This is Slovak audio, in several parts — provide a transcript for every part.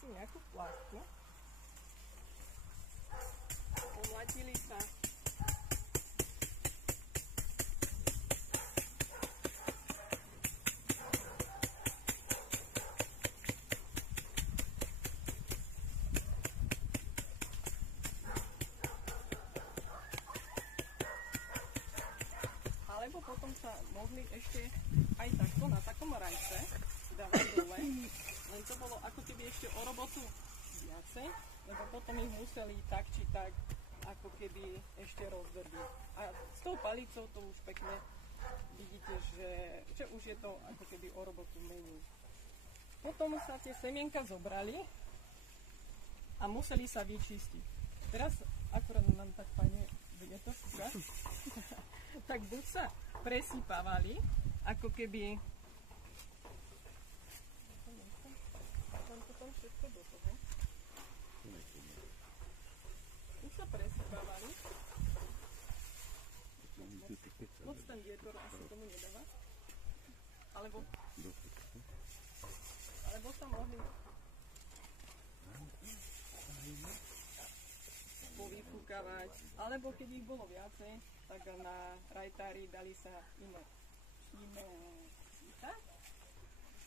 si nejakú plastku. Pomlatili sa. Alebo potom sa mohli ešte aj takto na takom rajce dávať dole, len to bolo ako keby ešte o robotu viacej, lebo potom ich museli tak či tak ako keby ešte rozdrbiť. A s tou palicou to už pekne vidíte, že už je to ako keby o robotu menej. Potom sa tie semienka zobrali a museli sa vyčistiť. Teraz akurát nám tak fajne je to skúšať. Tak buď sa presypávali, ako keby potom všetko do toho. Buď sa presypávali. Moc ten vietor asi tomu nedáva. Alebo sa mohli povyfúkavať, alebo keď ich bolo viacej, tak na rajtári dali sa iné síta.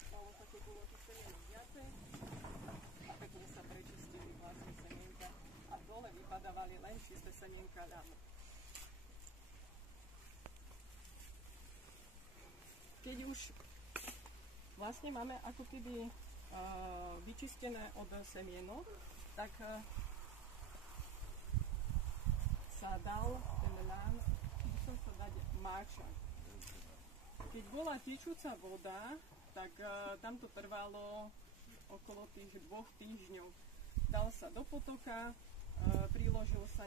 Dalo sa keď bolo tých semien viacej a pekne sa prečistili vlastne semienka a dole vypadávali len čisté semienka ľamu. Keď už vlastne máme ako keby vyčistené od semienok, tak sa dal ten ľan, musel sa dať máčať. Keď bola tečúca voda, tak tam to trvalo okolo tých 2 týždňov. Dal sa do potoka, priložil sa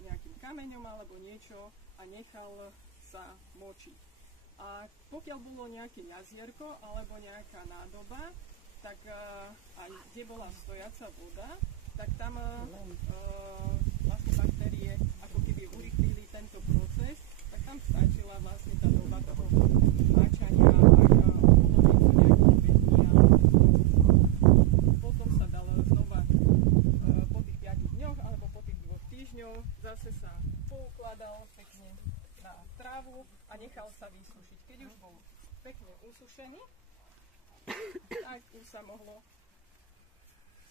nejakým kameňom alebo niečo a nechal sa močiť. A pokiaľ bolo nejaké jazierko alebo nejaká nádoba, tak aj kde bola stojaca voda, tak tam vlastne baktérie ako keby urýchlili tento proces, tak tam stačila vlastne tá doba toho máčania aj polovicu nejakých 5 dní. Potom sa dalo znova po tých 5 dňoch alebo po tých 2 týždňoch zase sa poukladal pekne na trávu a nechal sa vysušiť. Keď už bol pekne usušený, tak už sa mohlo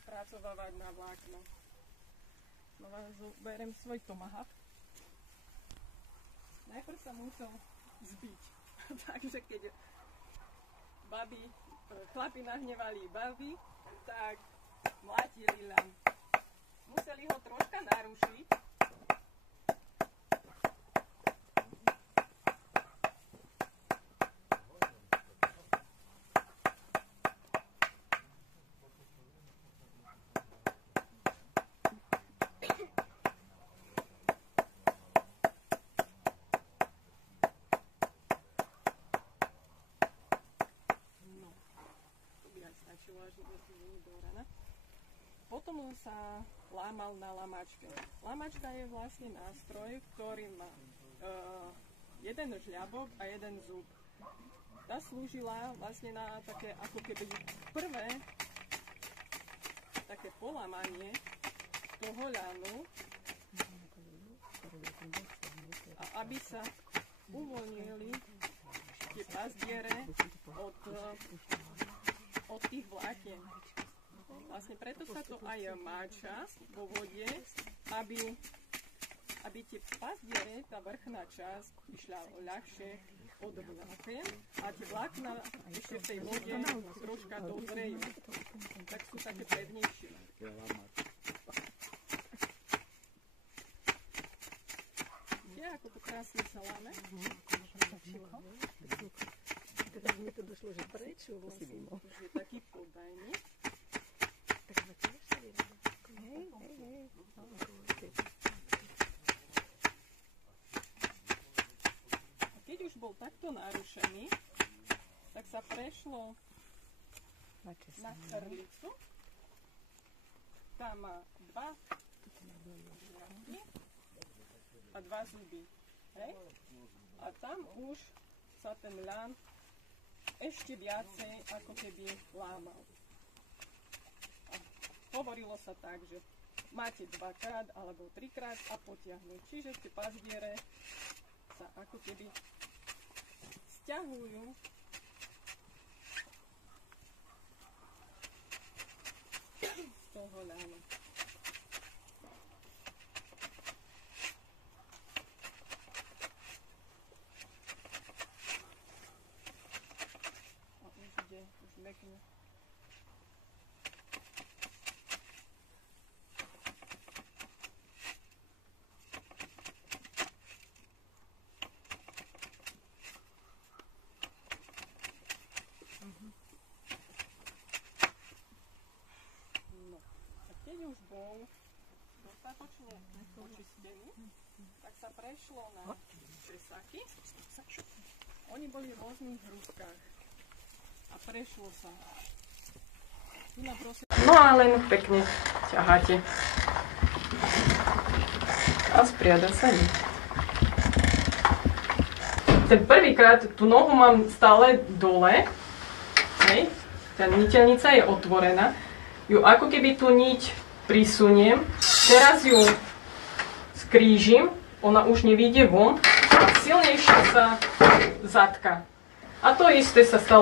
spracovávať na vlákno. Znova zoberiem svoj tomahawk. Najprv sa musel zbiť. Takže keď chlapi nahnevali baby, tak mlátili ľan. Museli ho troška narušiť. Potom sa lámal na lamačke. Lamačka je vlastne nástroj, ktorý má jeden žľabok a jeden zub. Tá slúžila vlastne na také ako keby prvé také polamanie toho ľanu, a aby sa uvoľnili tie pazdiere od tých vlákien. Vlastne preto sa to aj máča vo vode, aby tie pazdiere, tá vrchná časť, išla ľahšie od vlákien a tie vlákna ešte v tej vode troška dozrejú. Tak sú také pevnejšie. Kde ako to krásne sa láme? Teraz mi to došlo, že prečo vlastne. Už je taký podajný. A keď už bol takto narušený, tak sa prešlo na čerlicu. Tam má 2 žľabky a 2 zuby. Hej? A tam už sa ten ľan ešte viacej ako keby lámal. A hovorilo sa tak, že máte 2-krát alebo 3-krát a potiahnuť. Čiže tie pastiere sa ako keby sťahujú z toho ľanu. A už ide, už mekne. No, a keď už bol dostatočne očistený, tak sa prešlo na tesaky. Oni boli v rôznych hrúbkach a prešlo sa. No a len pekne ťaháte. A spriada sa nič. Ten prvýkrát tú nohu mám stále dole. Hej. Tá niteľnica je otvorená. Ju ako keby tú niť prisuniem. Teraz ju skrížim. Ona už nevyjde von a silnejšie sa zatka. A to isté sa stalo.